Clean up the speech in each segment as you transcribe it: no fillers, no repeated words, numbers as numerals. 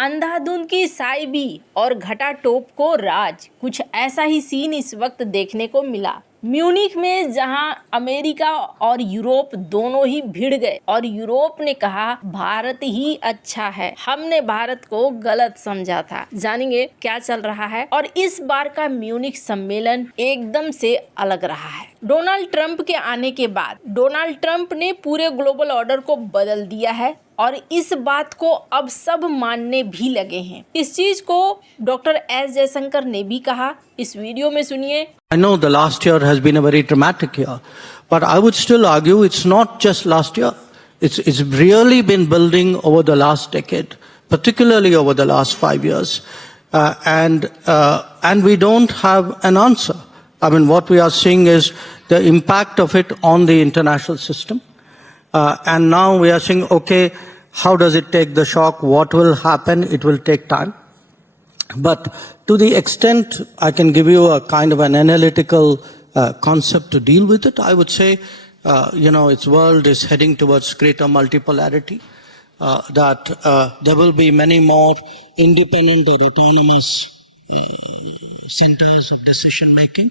अंधाधुंध की साइबी और घटा टोप को राज, कुछ ऐसा ही सीन इस वक्त देखने को मिला म्यूनिख में, जहां अमेरिका और यूरोप दोनों ही भिड़ गए और यूरोप ने कहा भारत ही अच्छा है, हमने भारत को गलत समझा था। जानेंगे क्या चल रहा है। और इस बार का म्यूनिख सम्मेलन एकदम से अलग रहा है। डोनाल्ड ट्रंप के आने के बाद डोनाल्ड ट्रंप ने पूरे ग्लोबल ऑर्डर को बदल दिया है और इस बात को अब सब मानने भी लगे हैं। इस चीज को डॉक्टर एस जयशंकर ने भी कहा, इस वीडियो में सुनिए। I know the last year has been a very dramatic year, but I would still argue it's not just last year. It's really been building over the last decade, particularly over the last 5 years, and we don't have an answer. I mean, what we are seeing is the impact of it on the international system, and now we are saying, okay, how does it take the shock? What will happen? It will take time. But to the extent I can give you a kind of an analytical concept to deal with it, I would say, its world is heading towards greater multipolarity, that there will be many more independent or autonomous centers of decision making.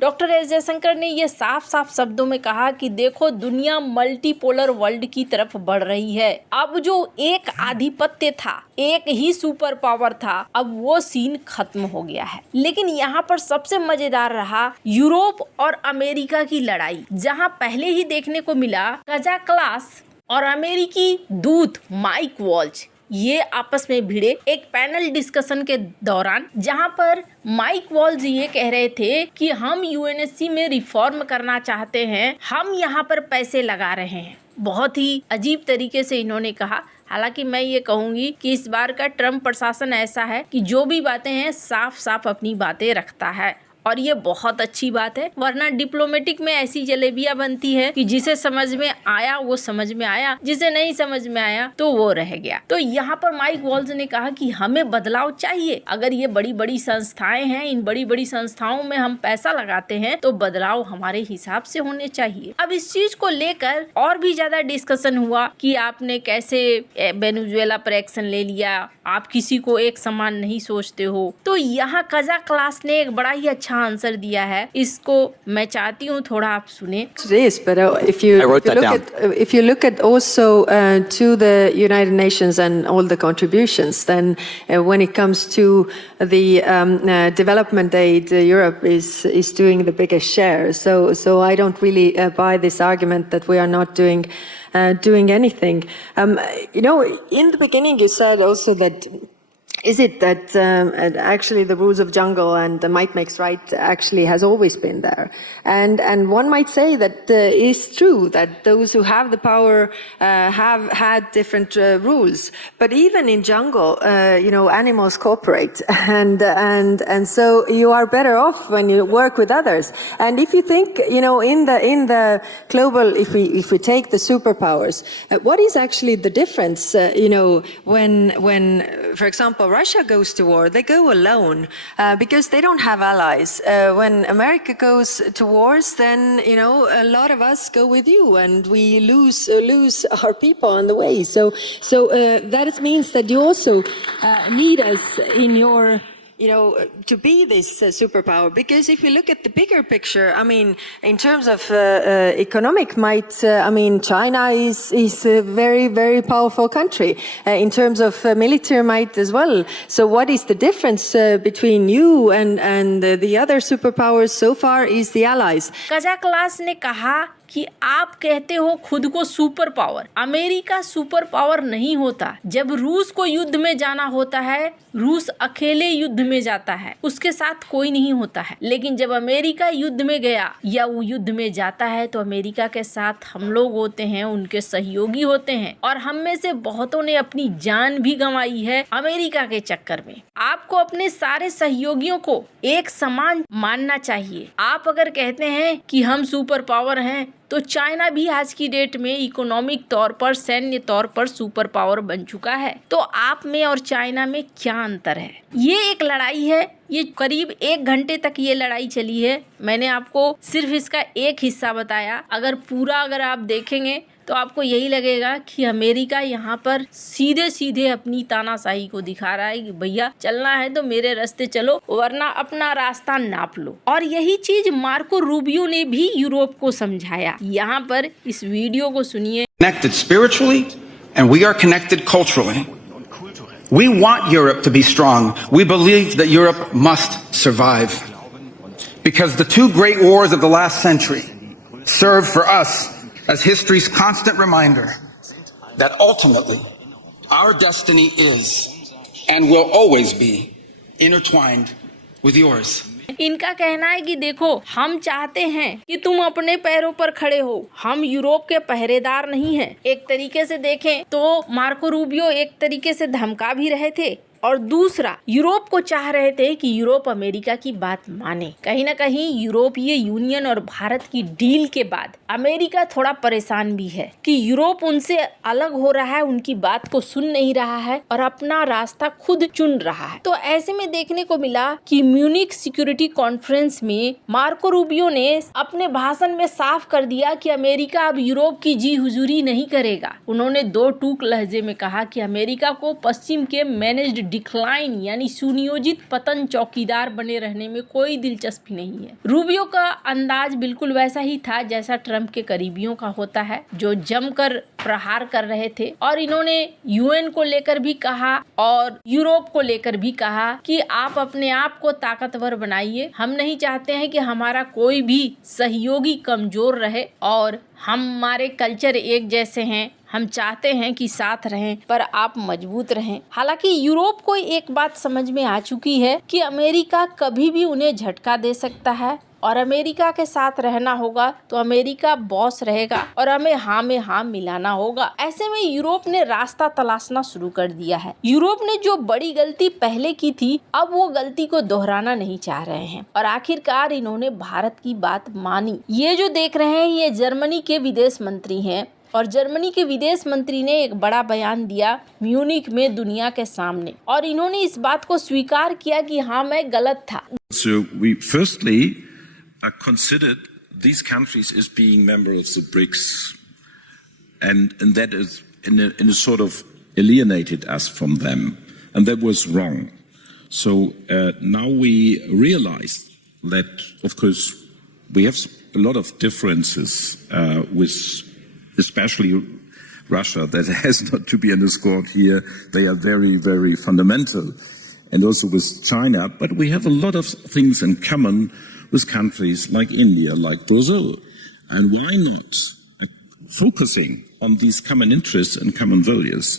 Doctor S Jaishankar ने ये साफ साफ शब्दों में कहा कि देखो, दुनिया मल्टीपोलर वर्ल्ड की तरफ बढ़ रही है। अब जो एक आधिपत्य था, एक ही सुपर पावर था, अब वो सीन खत्म हो गया है। लेकिन यहाँ पर सबसे मजेदार रहा यूरोप और अमेरिका की लड़ाई, जहाँ पहले ही देखने को मिला काजा क्लास और अमेरिकी दूत माइक वॉल्ज ये आपस में भिड़े एक पैनल डिस्कशन के दौरान, जहां पर माइक वॉल्ज ये कह रहे थे कि हम यूएनएससी में रिफॉर्म करना चाहते हैं, हम यहां पर पैसे लगा रहे हैं। बहुत ही अजीब तरीके से इन्होंने कहा। हालांकि मैं ये कहूंगी कि इस बार का ट्रम्प प्रशासन ऐसा है कि जो भी बातें हैं साफ साफ अपनी बातें रखता है और ये बहुत अच्छी बात है, वरना डिप्लोमेटिक में ऐसी जलेबियां बनती है कि जिसे समझ में आया वो समझ में आया, जिसे नहीं समझ में आया तो वो रह गया। तो यहाँ पर माइक वॉल्ज ने कहा कि हमें बदलाव चाहिए। अगर ये बड़ी बड़ी संस्थाएं हैं, इन बड़ी बड़ी संस्थाओं में हम पैसा लगाते हैं तो बदलाव हमारे हिसाब से होने चाहिए। अब इस चीज को लेकर और भी ज्यादा डिस्कशन हुआ कि आपने कैसे वेनेजुएला पर एक्शन ले लिया, आप किसी को एक समान नहीं सोचते हो। तो यहाँ काजा क्लास ने एक बड़ा ही अच्छा आंसर दिया है, इसको मैं चाहती हूँ थोड़ा आप सुने। But if you look at also to the United Nations and all the contributions, then when it comes to the development aid, Europe is doing the biggest share. So I don't really buy this argument that we are not doing anything. In the beginning you said also that. Is it that actually the rules of jungle and the might makes right actually has always been there? And one might say that it's true that those who have the power have had different rules. But even in jungle, animals cooperate, and so you are better off when you work with others. And if you think, in the global, if we take the superpowers, what is actually the difference? When for example Russia goes to war, they go alone because they don't have allies. When America goes to wars, then a lot of us go with you, and we lose our people on the way. So that means that you also need us in your. To be this superpower, because if you look at the bigger picture, I mean, in terms of economic might, China is a very, very powerful country in terms of military might as well. So what is the difference between you and the other superpowers so far is the allies. Kaza class ने कहा कि आप कहते हो खुद को super power, America super power नहीं होता। जब रूस को युद्ध में जाना होता है, रूस अकेले युद्ध में जाता है, उसके साथ कोई नहीं होता है। लेकिन जब अमेरिका युद्ध में गया या वो युद्ध में जाता है तो अमेरिका के साथ हम लोग होते हैं, उनके सहयोगी होते हैं, और हम में से बहुतों ने अपनी जान भी गंवाई है अमेरिका के चक्कर में। आपको अपने सारे सहयोगियों को एक समान मानना चाहिए। आप अगर कहते हैं कि हम सुपर पावर हैं, तो चाइना भी आज की डेट में इकोनॉमिक तौर पर, सैन्य तौर पर सुपर पावर बन चुका है। तो आप में और चाइना में क्या अंतर है? ये एक लड़ाई है, ये करीब 1 घंटे तक ये लड़ाई चली है। मैंने आपको सिर्फ इसका एक हिस्सा बताया। अगर आप देखेंगे तो आपको यही लगेगा कि अमेरिका यहाँ पर सीधे सीधे अपनी तानाशाही को दिखा रहा है कि भैया चलना है तो मेरे रास्ते चलो वरना अपना रास्ता नाप लो। और यही चीज मार्को रूबियो ने भी यूरोप को समझाया। यहाँ पर इस वीडियो को सुनिए। Connected spiritually and we are connected culturally. We want Europe to be strong. We believe that Europe must survive. Because the two great wars of the last century serve for us as history's constant reminder that ultimately our destiny is and will always be intertwined with yours. इनका कहना है कि देखो हम चाहते हैं कि तुम अपने पैरों पर खड़े हो, हम यूरोप के पहरेदार नहीं हैं। एक तरीके से देखें तो मार्को रूबियो एक तरीके से धमका भी रहे थे और दूसरा यूरोप को चाह रहे थे कि यूरोप अमेरिका की बात माने। कहीं ना कहीं यूरोपीय यूनियन और भारत की डील के बाद अमेरिका थोड़ा परेशान भी है कि यूरोप उनसे अलग हो रहा है, उनकी बात को सुन नहीं रहा है और अपना रास्ता खुद चुन रहा है। तो ऐसे में देखने को मिला कि म्यूनिक सिक्योरिटी कॉन्फ्रेंस में मार्को रूबियो ने अपने भाषण में साफ कर दिया कि अमेरिका अब यूरोप की जी हुजूरी नहीं करेगा। उन्होंने दो टूक लहजे में कहा कि अमेरिका को पश्चिम के मैनेज्ड डिक्लाइन यानी सुनियोजित पतन चौकीदार बने रहने में कोई दिलचस्पी नहीं है। रूबियो का अंदाज बिल्कुल वैसा ही था जैसा ट्रंप के करीबियों का होता है, जो जमकर प्रहार कर रहे थे। और इन्होंने यूएन को लेकर भी कहा और यूरोप को लेकर भी कहा कि आप अपने आप को ताकतवर बनाइए, हम नहीं चाहते हैं कि हमारा कोई भी सहयोगी कमजोर रहे और हमारे कल्चर एक जैसे हैं, हम चाहते हैं कि साथ रहें पर आप मजबूत रहें। हालांकि यूरोप को एक बात समझ में आ चुकी है कि अमेरिका कभी भी उन्हें झटका दे सकता है और अमेरिका के साथ रहना होगा तो अमेरिका बॉस रहेगा और हमें हाँ में हाँ मिलाना होगा। ऐसे में यूरोप ने रास्ता तलाशना शुरू कर दिया है। यूरोप ने जो बड़ी गलती पहले की थी अब वो गलती को दोहराना नहीं चाह रहे हैं और आखिरकार इन्होंने भारत की बात मानी। ये जो देख रहे हैं ये जर्मनी के विदेश मंत्री हैं और जर्मनी के विदेश मंत्री ने एक बड़ा बयान दिया म्यूनिक में दुनिया के सामने और इन्होंने इस बात को स्वीकार किया कि हाँ मैं गलत था। So we firstly considered these countries as being members of the BRICS, and that is in a sort of alienated us from them, and that was wrong. So now we realized that, of course, we have a lot of differences with, especially Russia, that has not to be underscored here. They are very, very fundamental, and also with China. But we have a lot of things in common with countries like India, like Brazil. And why not focusing on these common interests and common values?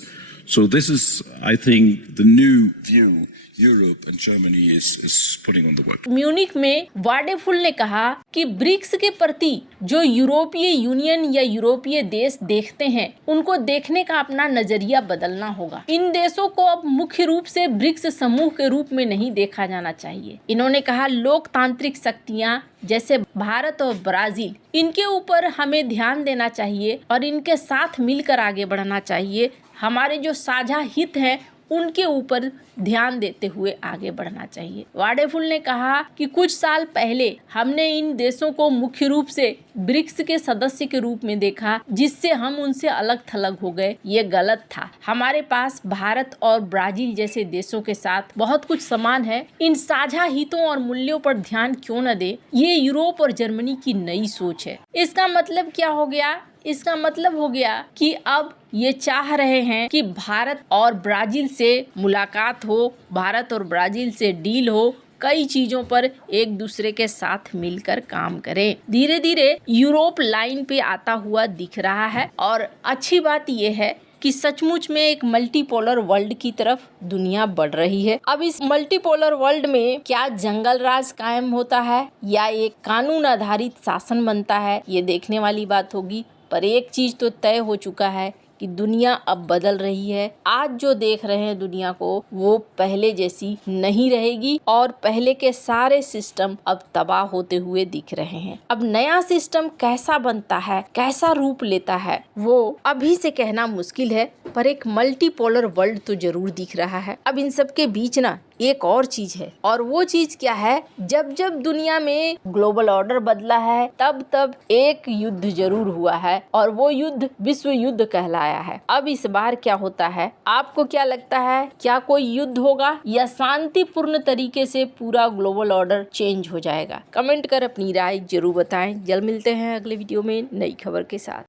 So this is, I think, the new view Europe and Germany is putting on the work. Munich में Wadephul ने कहा कि BRICS के प्रति जो यूरोपीय union या यूरोपीय देश देखते हैं उनको देखने का अपना नजरिया बदलना होगा। इन देशों को अब मुख्य रूप से ब्रिक्स समूह के रूप में नहीं देखा जाना चाहिए। इन्होंने कहा लोकतांत्रिक शक्तियां जैसे भारत और ब्राजील, इनके ऊपर हमें ध्यान देना चाहिए और इनके साथ मिलकर आगे बढ़ना चाहिए। हमारे जो साझा हित हैं उनके ऊपर ध्यान देते हुए आगे बढ़ना चाहिए। वाडेफुल ने कहा कि कुछ साल पहले हमने इन देशों को मुख्य रूप से ब्रिक्स के सदस्य के रूप में देखा, जिससे हम उनसे अलग थलग हो गए। ये गलत था। हमारे पास भारत और ब्राजील जैसे देशों के साथ बहुत कुछ समान है। इन साझा हितों और मूल्यों पर ध्यान क्यों न दे? ये यूरोप और जर्मनी की नई सोच है। इसका मतलब क्या हो गया? इसका मतलब हो गया कि अब ये चाह रहे हैं कि भारत और ब्राजील से मुलाकात हो, भारत और ब्राजील से डील हो, कई चीजों पर एक दूसरे के साथ मिलकर काम करें। धीरे धीरे यूरोप लाइन पे आता हुआ दिख रहा है और अच्छी बात यह है कि सचमुच में एक मल्टीपोलर वर्ल्ड की तरफ दुनिया बढ़ रही है। अब इस मल्टीपोलर वर्ल्ड में क्या जंगल राज कायम होता है या एक कानून आधारित शासन बनता है, ये देखने वाली बात होगी। पर एक चीज तो तय हो चुका है कि दुनिया अब बदल रही है। आज जो देख रहे हैं दुनिया को वो पहले जैसी नहीं रहेगी और पहले के सारे सिस्टम अब तबाह होते हुए दिख रहे हैं। अब नया सिस्टम कैसा बनता है, कैसा रूप लेता है, वो अभी से कहना मुश्किल है। पर एक मल्टीपोलर वर्ल्ड तो जरूर दिख रहा है। अब इन सब के बीच ना एक और चीज है, और वो चीज क्या है, जब जब दुनिया में ग्लोबल ऑर्डर बदला है तब तब एक युद्ध जरूर हुआ है, और वो युद्ध विश्व युद्ध कहलाया है। अब इस बार क्या होता है, आपको क्या लगता है, क्या कोई युद्ध होगा या शांतिपूर्ण तरीके से पूरा ग्लोबल ऑर्डर चेंज हो जाएगा? कमेंट कर अपनी राय जरूर बताएं। जल्द मिलते हैं अगले वीडियो में नई खबर के साथ।